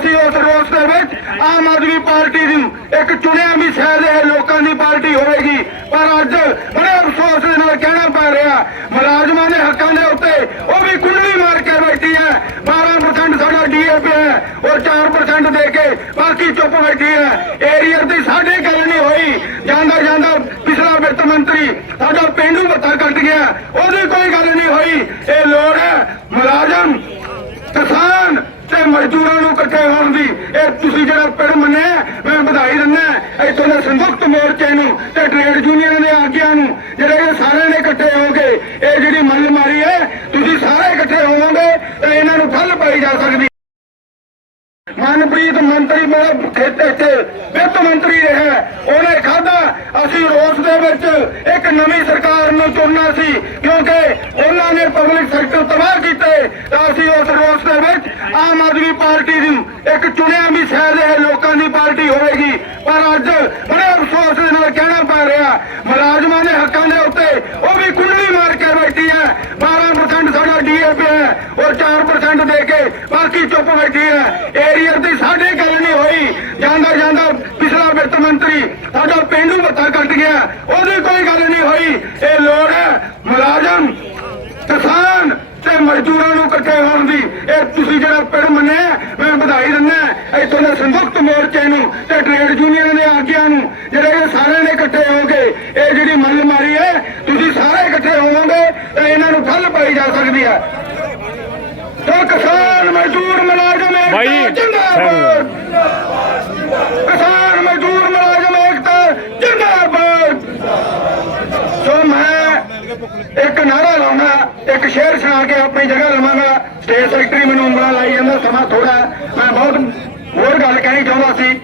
ਅਸੀਂ ਉਸ ਰੋਸ ਦੇ ਵਿੱਚ ਆਮ ਆਦਮੀ ਪਾਰਟੀ ਨੂੰ ਇੱਕ ਚੁਣਿਆ ਵੀ ਸ਼ਾਇਦ ਇਹ ਲੋਕਾਂ ਦੀ ਪਾਰਟੀ ਹੋਵੇਗੀ। ਪਰ ਅੱਜ ਬੜੇ ਅਫਸੋਸ ਦੇ ਨਾਲ ਕਹਿਣਾ ਪੈ ਰਿਹਾ, ਮੁਲਾਜ਼ਮਾਂ ਦੇ ਹੱਕਾਂ ਦੇ ਉੱਤੇ ਉਹ ਵੀ ਕੁੰਡਲੀ ਮਾਰ ਕੇ ਬੈਠੀ ਹੈ। 12% ਸਾਡਾ ਡੀਏਪੀ ਹੈ ਔਰ 4% ਦੇ ਕੇ ਬਾਕੀ ਚੁੱਪ ਬੈਠੀ ਹੈ। ਏਰੀਅਰ ਦੀ ਸਾਡੇ ਗੱਲ ਨਹੀਂ ਹੋਈ। ਜਾਂਦਾ ਜਾਂਦਾ ਪਿਛਲਾ ਵਿੱਤ ਮੰਤਰੀ ਸਾਡਾ ਪਿੰਡੂ ਭੱਤਾ ਕੱਟ ਗਿਆ। ਉਹਦੀ ਕੋਈ ਗੱਲ ਨਹੀਂ ਹੋਈ। ਇਹ ਲੋੜ ਹੈ ਮੁਲਾਜ਼ਮ, ਕਿਸਾਨ ਤੇ ਮਜ਼ਦੂਰਾਂ ਨੂੰ ਇਕੱਠੇ ਹੋਣ ਦੀ ਇਹ ਤੁਸੀਂ ਜਿਹੜਾ ਪਿੰਡ ਮੰਨਿਆ, ਮੈਂ ਵਧਾਈ ਦਿੰਦਾ। ਇੱਥੋਂ ਦੇ ਸੰਯੁਕਤ ਮੋਰਚੇ ਨੂੰ ਤੇ ਟ੍ਰੇਡ ਯੂਨੀਅਨ ਦੇ ਆਗਿਆਂ ਨੂੰ, ਜਿਹੜੇ ਕਿ ਸਾਰਿਆਂ ਨੇ ਇਕੱਠੇ ਹੋ ਕੇ ਇਹ ਜਿਹੜੀ ਮੱਲ ਮਾਰੀ ਹੈ, ਤੁਸੀਂ ਸਾਰੇ ਇਕੱਠੇ ਹੋਵੋਗੇ, ਤੇ ਇਹਨਾਂ ਨੂੰ ਠੱਲ ਪਾਈ ਜਾ ਸਕਦੀ ਮਨਪ੍ਰੀਤ ਮੰਤਰੀ ਮੇਰਾ ਖੇਤੇ ਇੱਥੇ ਵਿੱਤ ਮੰਤਰੀ ਰਿਹਾ ਉਹਨੇ ਖਾਦਾ ਅਸੀਂ ਰੋਸ ਦੇ ਵਿੱਚ ਇੱਕ ਨਵੀਂ ਸਰਕਾਰ ਨੂੰ ਚੁਣਨਾ ਸੀ, ਕਿਉਂਕਿ ਉਹਨਾਂ ਨੇ ਪਬਲਿਕ ਸੈਕਟਰ ਤਬਾਹ ਕੀਤੇ, ਤਾਂ ਅਸੀਂ ਉਸ ਰੋਸ ਦੇ ਵਿੱਚ ਆਮ ਆਦਮੀ ਪਾਰਟੀ ਨੂੰ ਇੱਕ ਚੁਣਿਆ ਵੀ ਸ਼ਾਇਦ ਇਹ ਲੋਕਾਂ ਦੀ ਪਾਰਟੀ ਹੋਵੇਗੀ। ਪਰ ਅੱਜ ਬੜੇ ਅਫਸੋਸ ਦੇ ਨਾਲ ਕਹਿਣਾ ਪੈ ਰਿਹਾ, ਮੁਲਾਜ਼ਮਾਂ ਦੇ ਹੱਕਾਂ ਦੇ ਉੱਤੇ ਉਹ ਵੀ ਕੁੰਡਲੀ ਮਾਰ ਕੇ ਬੈਠੀ ਹੈ। 12% ਸਾਡਾ ਡੀਏਪੀ ਹੈ ਔਰ 4% ਦੇ ਕੇ ਬਾਕੀ ਚੁੱਪ ਬੈਠੀ ਹੈ। ਏਰੀਅਰ ਦੀ ਸਾਡੇ ਗੱਲ ਨਹੀਂ ਹੋਈ। ਜਾਂਦਾ ਜਾਂਦਾ ਪਿਛਲਾ ਵਿੱਤ ਮੰਤਰੀ ਸਾਡਾ ਪਿੰਡੂ ਭੱਤਾ ਕੱਟ ਗਿਆ। ਉਹਦੀ ਕੋਈ ਗੱਲ ਨਹੀਂ ਹੋਈ। ਇਹ ਲੋੜ ਹੈ ਮੁਲਾਜ਼ਮ, ਕਿਸਾਨ ਤੇ ਮਜ਼ਦੂਰਾਂ ਨੂੰ ਇਕੱਠੇ ਹੋਣ ਦੀ। ਇਹ ਤੁਸੀਂ ਜਿਹੜਾ ਪਿੰਡ ਮੰਨਿਆ ਮੈਂ ਵਧਾਈ ਦਿੰਦਾ ਇੱਥੋਂ ਦੇ ਸੰਯੁਕਤ ਮੋਰਚੇ ਨੂੰ ਤੇ ਟ੍ਰੇਡ ਯੂਨੀਅਨ ਦੇ ਆਗਿਆਂ ਨੂੰ ਜਿਹੜੇ ਕਿ ਸਾਰਿਆਂ ਨੇ ਇਕੱਠੇ ਹੋ ਕੇ ਇਹ ਜਿਹੜੀ ਮੱਲ ਮਾਰੀ ਹੈ ਤੁਸੀਂ ਸਾਰੇ ਇਕੱਠੇ ਹੋਵੋਗੇ ਤੇ ਇਹਨਾਂ ਨੂੰ ਠੱਲ ਪਾਈ ਜਾ ਸਕਦੀ ਹੈ। ਤੇ ਕਿਸਾਨ ਮਜ਼ਦੂਰ ਮੁਲਾਜ਼ਮ ਏਕਤਾ ਜਿੰਦਾਬਾਦ। ਕਿਸਾਨ ਮਜ਼ਦੂਰ ਮੁਲਾਜ਼ਮ ਏਕਤਾ ਜਿੰਦਾਬਾਦ। ਸੋ ਮੈਂ ਇੱਕ ਨਾਰਾ ਲਾਉਣਾ ਇੱਕ ਸ਼ੇਰ ਸੁਣਾ ਕੇ ਆਪਣੀ ਜਗ੍ਹਾ ਲਵਾਂਗਾ। ਸਟੇਟ ਸੈਕਟਰੀ ਮੈਨੂੰ ਉਂਗਲਾਂ ਲਾਈ ਜਾਂਦਾ ਸਮਾਂ ਥੋੜਾ ਮੈਂ ਬਹੁਤ ਹੋਰ ਗੱਲ ਕਹਿਣੀ ਚਾਹੁੰਦਾ ਸੀ।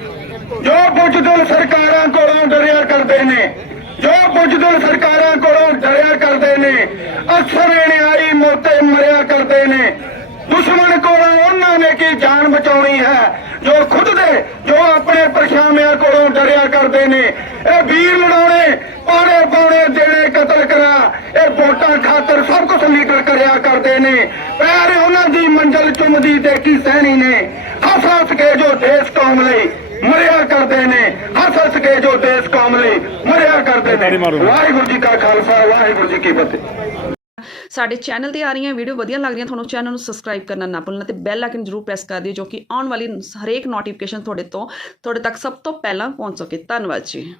ਜੋ ਬੁੱਝਦਿਲ ਸਰਕਾਰਾਂ ਕੋਲੋਂ ਡਰਿਆ ਕਰਦੇ ਨੇ ਜੋ ਬੁੱਝਦਿਲ ਸਰਕਾਰਾਂ ਕੋਲੋਂ ਡਰਿਆ ਕਰਦੇ ਨੇ ਅਕਸਰ ਆਈ ਮੋਤੇ ਮਰਿਆ ਕਰਦੇ ਨੇ ਦੁਸ਼ਮਣ ਕੋਲੋਂ ਉਹਨਾਂ ਨੇ ਕੀ ਜਾਨ ਬਚਾਉਣੀ ਹੈ? ਜੋ ਖੁਦ ਦੇ ਜੋ ਆਪਣੇ ਪਰਛਾਵਿਆਂ ਕੋਲੋਂ ਡਰਿਆ ਕਰਦੇ ਨੇ। ਇਹ ਵੀਰ ਲੜਾਉਣੇ ਪਾੜੇ ਪਾਉਣੇ ਦੇਣੇ ਕਤਲ ਕਰਾ ਇਹ ਵੋਟਾਂ ਖਾਤਰ ਸਭ ਕੁਝ ਲੀਡਰ ਕਰਿਆ ਕਰਦੇ ਨੇ। ਪੈਰ ਉਹਨਾਂ ਦੀ ਮੰਜ਼ਲ ਚੁੰਮਦੀ ਤੇ ਕੀ ਸਹਿਣੀ ਨੇ। ਹੱਸ ਹੱਸ ਕੇ ਜੋ ਦੇਸ਼ ਕੌਮ ਲਈ ਮਰਿਆ ਕਰਦੇ ਨੇ। ਹੱਸ ਹੱਸ ਕੇ ਜੋ ਦੇਸ਼ ਕੌਮ ਲਈ ਮਰਿਆ ਕਰਦੇ ਨੇ। ਵਾਹਿਗੁਰੂ ਜੀ ਕਾ ਖਾਲਸਾ ਵਾਹਿਗੁਰੂ ਜੀ ਕੀ ਫਤਿਹ। ਸਾਡੇ ਚੈਨਲ ਤੇ ਆ ਰਹੀਆਂ ਵੀਡੀਓ ਵਧੀਆ ਲੱਗ ਰਹੀਆਂ, ਤੁਹਾਨੂੰ ਚੈਨਲ ਨੂੰ ਸਬਸਕ੍ਰਾਈਬ ਕਰਨਾ ਨਾ ਭੁੱਲਣਾ ਤੇ ਬੈਲ ਆਈਕਨ ਜ਼ਰੂਰ ਪ੍ਰੈਸ ਕਰ ਦਿਓ, ਜੋ ਕਿ ਆਉਣ ਵਾਲੀ ਹਰੇਕ ਨੋਟੀਫਿਕੇਸ਼ਨ ਤੁਹਾਡੇ ਤੋਂ, ਤੁਹਾਡੇ ਤੱਕ ਸਭ ਤੋਂ ਪਹਿਲਾਂ ਪਹੁੰਚ ਸਕੇ। ਧੰਨਵਾਦ ਜੀ।